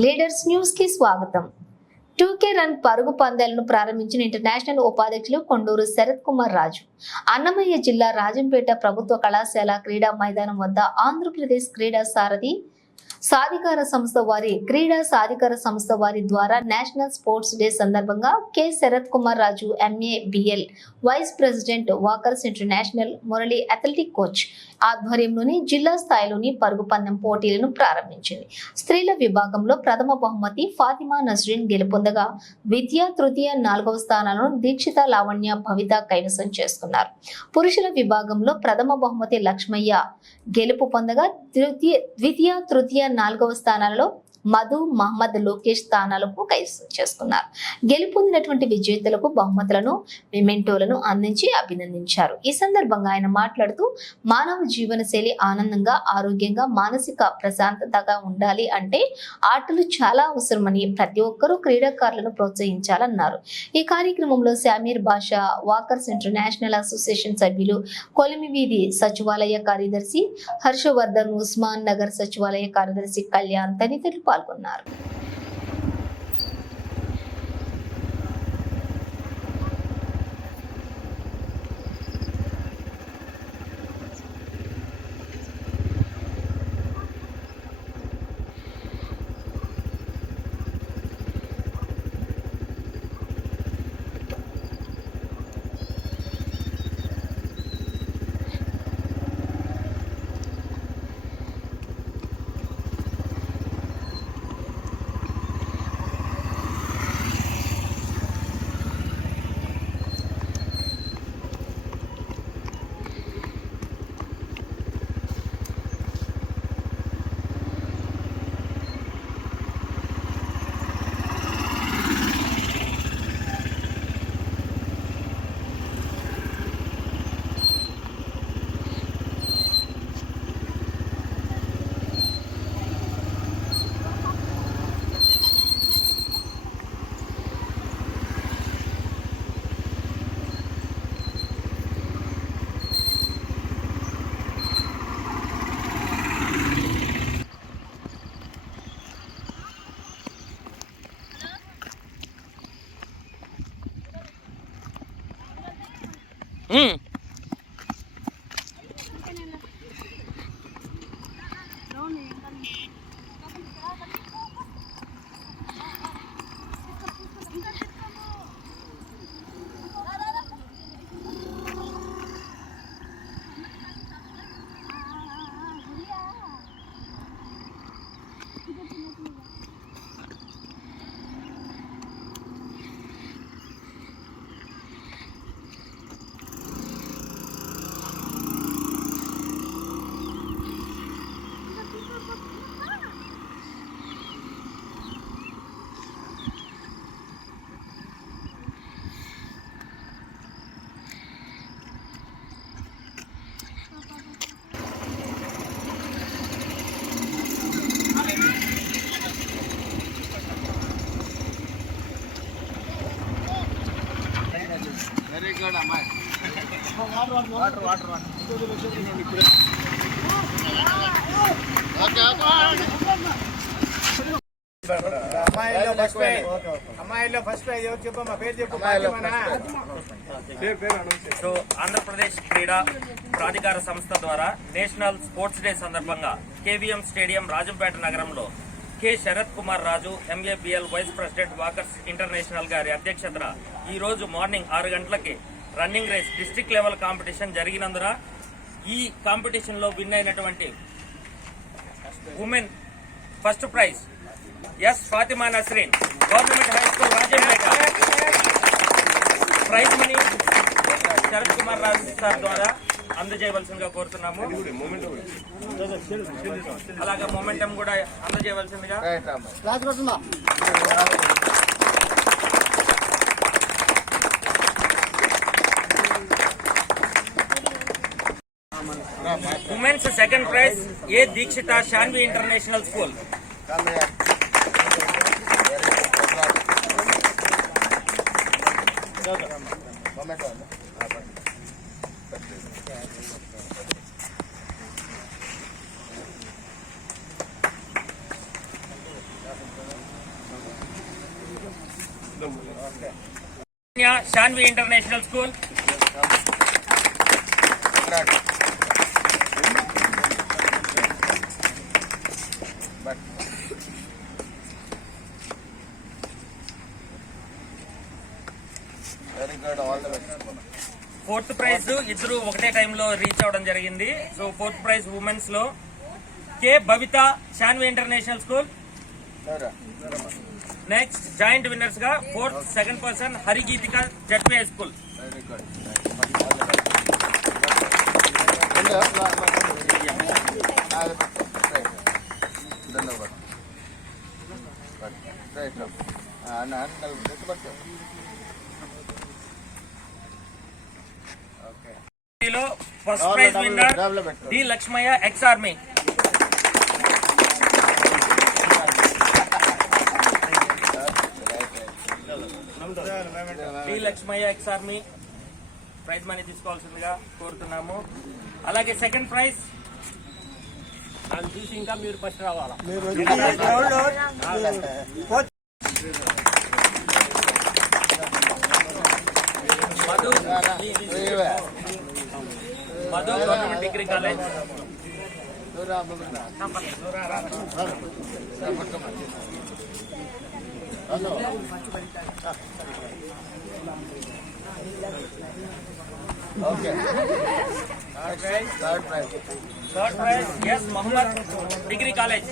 Leaders న్యూస్కి స్వాగతం. టూకే run పరుగు పందాలను ప్రారంభించిన ఇంటర్నేషనల్ ఉపాధ్యక్షులు కొండూరు శరత్ కుమార్ రాజు. అన్నమయ్య జిల్లా రాజంపేట ప్రభుత్వ కళాశాల క్రీడా మైదానం వద్ద ఆంధ్రప్రదేశ్ క్రీడా సారథి సాధికార సంస్థ వారి క్రీడా సాధికార సంస్థ వారి ద్వారా నేషనల్ స్పోర్ట్స్ డే సందర్భంగా K. Sharath Kumar Raju MA BL vice president walkers international Murali athletic coach ఆధ్వర్యంలోని జిల్లా స్థాయిలోని పరుగు పందెం పోటీలను ప్రారంభించింది. స్త్రీల విభాగంలో ప్రథమ బహుమతి ఫాతిమా నస్రీన్ గెలుపొందగా విద్య తృతీయ నాలుగవ స్థానాలను దీక్షిత లావణ్య భవిత కైవసం చేసుకున్నారు. పురుషుల విభాగంలో ప్రథమ బహుమతి లక్ష్మయ్య గెలుపు పొందగా ద్వితీయ ద్వితీయ తృతీయ నాలుగవ స్థానాలలో మధు మహమ్మద్ లోకేష్ స్థానాలకు కైవసం చేసుకున్నారు. గెలుపొందినటువంటి విజేతలకు బహుమతులను మెమెంటోలను అందించి అభినందించారు. ఈ సందర్భంగా ఆయన మాట్లాడుతూ మానవ జీవనశైలి ఆనందంగా ఆరోగ్యంగా మానసిక ప్రశాంతతగా ఉండాలి అంటే ఆటలు చాలా అవసరమని ప్రతి ఒక్కరూ క్రీడాకారులను ప్రోత్సహించాలన్నారు. ఈ కార్యక్రమంలో శామీర్ భాషా వాకర్స్ ఇంటర్నేషనల్ అసోసియేషన్ సభ్యులు కొలిమివీధి సచివాలయ కార్యదర్శి హర్షవర్ధన్ ఉస్మాన్ నగర్ సచివాలయ కార్యదర్శి కళ్యాణ్ తదితరులు పాల్గొన్నారు. Mm. అమ్మాయిలో ఫస్ట్ ప్రైజ్ అమ్మాయిలో ఫస్ట్ ప్రైజ్ ఎవరు చెప్పమ్మా పేరు చెప్పు సో ఆంధ్రప్రదేశ్ క్రీడా ప్రాధికార సంస్థ ద్వారా నేషనల్ స్పోర్ట్స్ డే సందర్భంగా కేవీఎం స్టేడియం రాజంపేట నగరంలో K Sharath Kumar Raju MA BL vice president walkers international గారి అధ్యక్షతన ఈ రోజు మార్నింగ్ ఆరు గంటలకి running race district level competition జరిగినందున ఈ కాంపిటీషన్లో విన్ అయినటువంటి women first prize S Fatima Nasreen government high school Rajampet prize money Sharath Kumar Raju sir ద్వారా అందజేయవలసిందిగా కోరుతున్నాము. అలాగే మొమెంటం కూడా అందజేయవలసిందిగా రైట్ అమ్మాయి women's second prize A Dikshitha Shanvi international school Come here. Very good. Tomato very good all the best fourth prize ఇద్దరు ఒకటే టైంలో రీచ్ అవడం జరిగింది. So fourth prize ఉమెన్స్లో K Bhavitha Shanvi international school next joint విన్నర్స్గా fourth second person Harigeethika ZP high school very good first prize winner డబ్బులు పెట్టు D Lakshmaiah ex army D Lakshmaiah ex army prize money తీసుకోవాల్సిందిగా కోరుతున్నాము. అలాగే second praise నన్ను చూసి ఇంకా మీరు first రావాలా? Madhu Madhu government degree college. Okay third prize third prize S Mohammed degree college